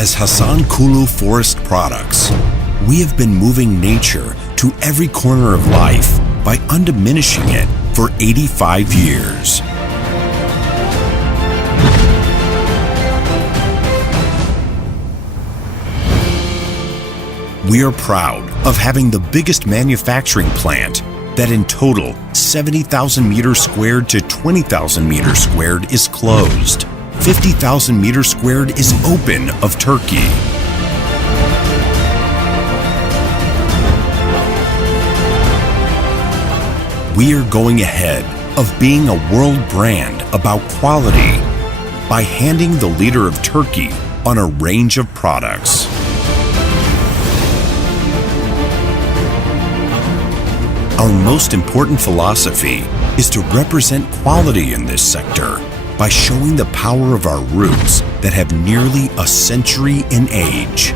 As Hasan Kulu Forest Products, we have been moving nature to every corner of life by undiminishing it for 85 years. We are proud of having the biggest manufacturing plant that in total 70,000 meters squared to 20,000 meters squared is closed. 50,000 meters squared is open of Turkey. We are going ahead of being a world brand about quality by handing the leader of Turkey on a range of products. Our most important philosophy is to represent quality in this sector by showing the power of our roots that have nearly a century in age.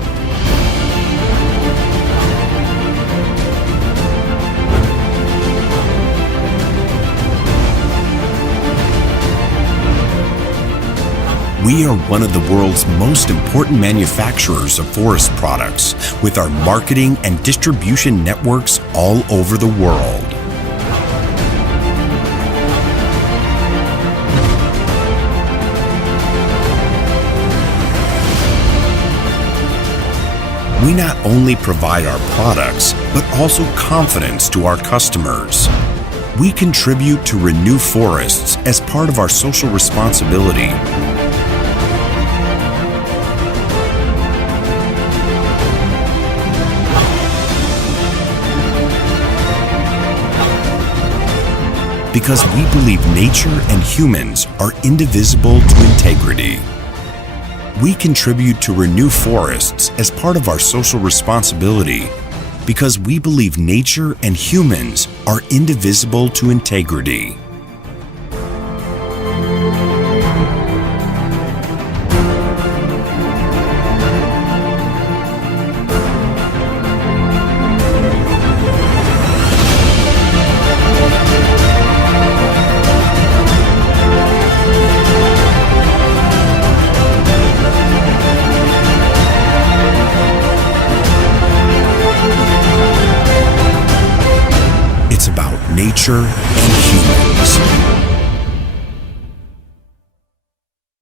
We are one of the world's most important manufacturers of forest products, with our marketing and distribution networks all over the world. We not only provide our products, but also confidence to our customers. We contribute to renew forests as part of our social responsibility. Because we believe nature and humans are indivisible to integrity. We contribute to renew forests as part of our social responsibility because we believe nature and humans are indivisible to integrity. It's about nature and humans.